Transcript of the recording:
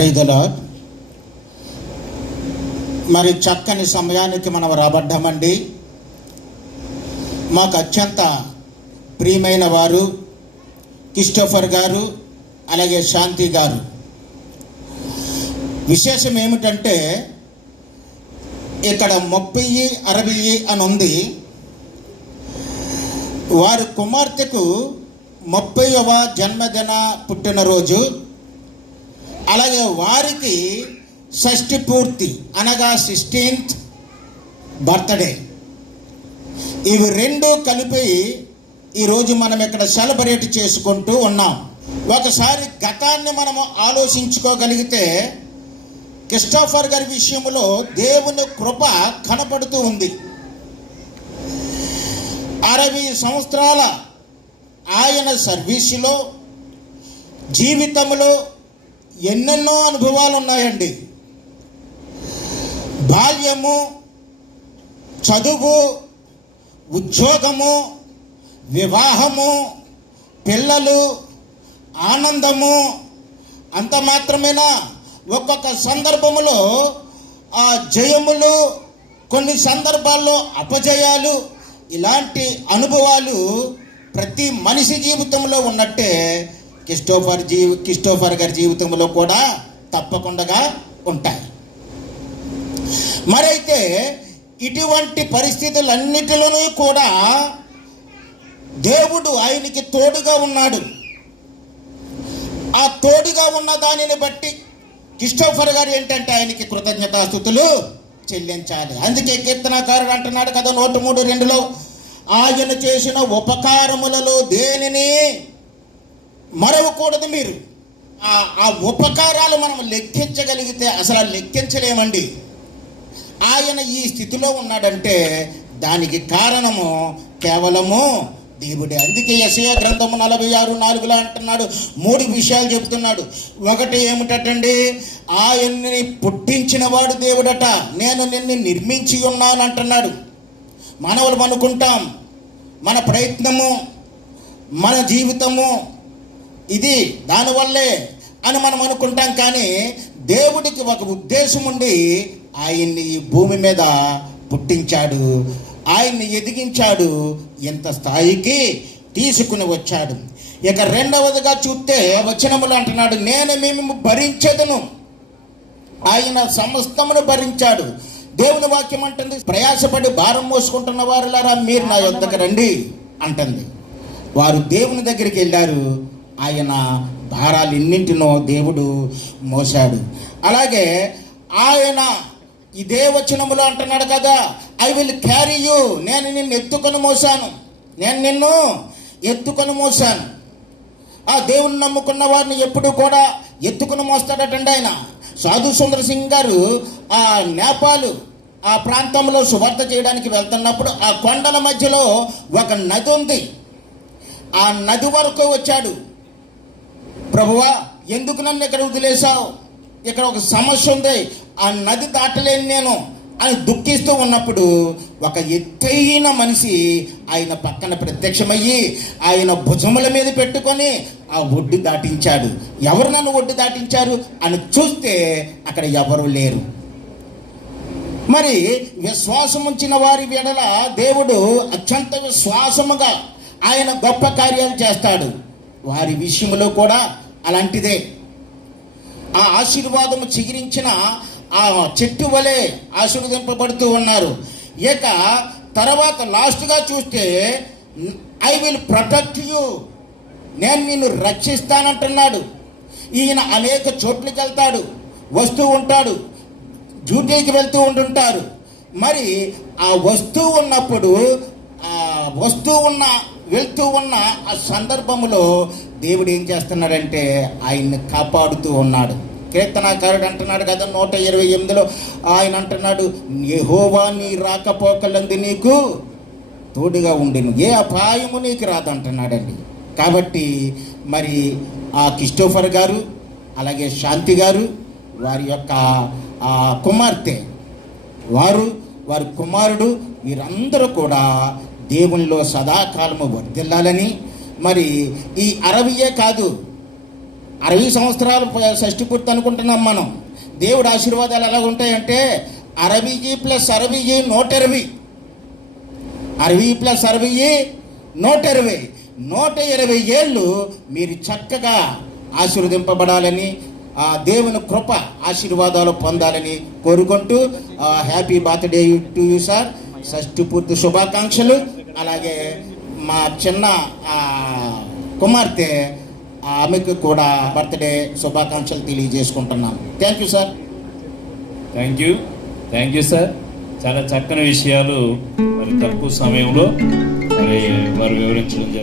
Praise the lord. మరి చక్కని సమయానికి మనం రాబడ్డామండి. మాకు అత్యంత ప్రియమైన వారు క్రిస్టోఫర్ గారు, అలాగే శాంతి గారు. విశేషం ఏమిటంటే ఇక్కడ 30, 60 అని ఉంది. వారి కుమార్తెకు 30వ జన్మదిన పుట్టినరోజు, అలాగే వారికి షష్ఠి పూర్తి అనగా 16th బర్త్డే. ఇవి రెండు కలిపి ఈరోజు మనం ఇక్కడ సెలబ్రేట్ చేసుకుంటూ ఉన్నాం. ఒకసారి గతాన్ని మనము ఆలోచించుకోగలిగితే క్రిస్టోఫర్ గారి విషయంలో దేవుని కృప కనపడుతూ ఉంది. 60 సంవత్సరాల ఆయన సర్వీసులో, జీవితంలో ఎన్నెన్నో అనుభవాలు ఉన్నాయండి. బాల్యము, చదువు, ఉద్యోగము, వివాహము, పిల్లలు, ఆనందము. అంత మాత్రమేనా, ఒక్కొక్క సందర్భములో ఆ జయములు, కొన్ని సందర్భాల్లో అపజయాలు, ఇలాంటి ప్రతి మనిషి జీవితంలో ఉన్నట్టే క్రిస్టోఫర్ గారి జీవితంలో కూడా తప్పకుండా ఉంటాయి. మరైతే ఇటువంటి పరిస్థితులన్నిటిలోనూ కూడా దేవుడు ఆయనకి తోడుగా ఉన్నాడు. ఆ తోడుగా ఉన్న దానిని బట్టి క్రిస్టోఫర్ గారు ఏంటంటే ఆయనకి కృతజ్ఞతాస్తుతులు చెల్లించాలి. అందుకే కీర్తనకారుడు అంటున్నాడు కదా 103:2, ఆయన చేసిన ఉపకారములలో దేనిని మరవకూడదు. మీరు ఆ ఉపకారాలు మనం లెక్కించగలిగితే అసలు లెక్కించలేమండి. ఆయన ఈ స్థితిలో ఉన్నాడంటే దానికి కారణము కేవలము దేవుడే. అందుకే యెషయా గ్రంథము 46:4 అంటున్నాడు, 3 విషయాలు చెబుతున్నాడు. ఒకటి ఏమిటండి, ఆయన్ని పుట్టించిన వాడు దేవుడట, నేను నిన్ను నిర్మించి ఉన్నాను అంటున్నాడు. మనవలు అనుకుంటాం మన ప్రయత్నము, మన జీవితము ఇది దానివల్లే అని మనం అనుకుంటాం. కానీ దేవుడికి ఒక ఉద్దేశం ఉండి ఆయన్ని ఈ భూమి మీద పుట్టించాడు, ఆయన్ని ఎదిగించాడు, ఇంత స్థాయికి తీసుకుని వచ్చాడు. ఇక రెండవదిగా చూస్తే వచనములు అంటున్నాడు, నేను మేము భరించదును. ఆయన సమస్తమును భరించాడు. దేవుని వాక్యం అంటుంది, ప్రయాసపడి భారం మోసుకుంటున్న వారులారా మీరు నా యొద్దకు రండి అంటుంది. వారు దేవుని దగ్గరికి వెళ్ళారు, ఆయన భారాలు ఎన్నింటినో దేవుడు మోసాడు. అలాగే ఆయన ఇదే వచనములో అంటున్నాడు కదా, ఐ విల్ క్యారీ యూ, నేను నిన్ను ఎత్తుకొని మోసాను. ఆ దేవుని నమ్ముకున్న వారిని ఎప్పుడు కూడా ఎత్తుకొని మోస్తాడటండి ఆయన. సాధు సుందర్ సింగ్ గారు ఆ నేపాల్ ఆ ప్రాంతంలో సువార్త చేయడానికి వెళ్తున్నప్పుడు ఆ కొండల మధ్యలో ఒక నది ఉంది. ఆ నది వరకు వచ్చాడు. ప్రభువా, ఎందుకు నన్ను ఇక్కడ వదిలేశావు? ఇక్కడ ఒక సమస్య ఉంది, ఆ నది దాటలేను నేను అని దుఃఖిస్తూ ఉన్నప్పుడు ఒక ఎత్తైన మనిషి ఆయన పక్కన ప్రత్యక్షమయ్యి ఆయన భుజముల మీద పెట్టుకొని ఆ ఒడ్డు దాటించాడు. ఎవరు నన్ను ఒడ్డు దాటించారు అని చూస్తే అక్కడ ఎవరు లేరు. మరి విశ్వాసం ఉంచిన వారి వెడల దేవుడు అత్యంత విశ్వాసముగా ఆయన గొప్ప కార్యాలు చేస్తాడు. వారి విషయంలో కూడా అలాంటిదే. ఆ ఆశీర్వాదము చిగిరించిన ఆ చెట్టు వలె ఆశీర్వదింపబడుతూ ఉన్నారు. ఇక తర్వాత లాస్ట్గా చూస్తే ఐ విల్ ప్రొటెక్ట్ యూ, నేను నిన్ను రక్షిస్తానంటున్నాడు. ఈయన అనేక చోట్లకి వెళ్తాడు, వస్తూ ఉంటాడు, డ్యూటీకి వెళ్తూ ఉంటుంటారు. మరి ఆ వెళ్తూ ఉన్న ఆ సందర్భంలో దేవుడు ఏం చేస్తున్నాడంటే ఆయన్ని కాపాడుతూ ఉన్నాడు. కీర్తనకారుడు అంటున్నాడు కదా 128లో ఆయన అంటున్నాడు, యెహోవా నీ రాకపోకలందు నీకు తోడుగా ఉండును, ఏ అపాయము నీకు రాదంటున్నాడండి. కాబట్టి మరి ఆ క్రిస్టోఫర్ గారు, అలాగే శాంతి గారు, వారి యొక్క కుమార్తె, వారి కుమారుడు, వీరందరూ కూడా దేవునిలో సదాకాలము వర్ధిల్లాలని, మరి ఈ 60 కాదు 60 సంవత్సరాలు షష్టి పూర్తి అనుకుంటున్నాం మనం. దేవుడి ఆశీర్వాదాలు ఎలా ఉంటాయంటే 60 ప్లస్ 60 120, 60 ప్లస్ 60 120, 120 ఏళ్ళు మీరు చక్కగా ఆశీర్వదింపబడాలని, ఆ దేవుని కృప ఆశీర్వాదాలు పొందాలని కోరుకుంటూ happy birthday to you sir. షష్టి పూర్తి శుభాకాంక్షలు. అలాగే మా చిన్న కుమార్తె ఆమెకు కూడా బర్త్డే శుభాకాంక్షలు తెలియజేసుకుంటున్నాను. Thank you sir. Thank you sir. చాలా చక్కని విషయాలు మరి తక్కువ సమయంలో మరి వారు వివరించడం జరిగింది.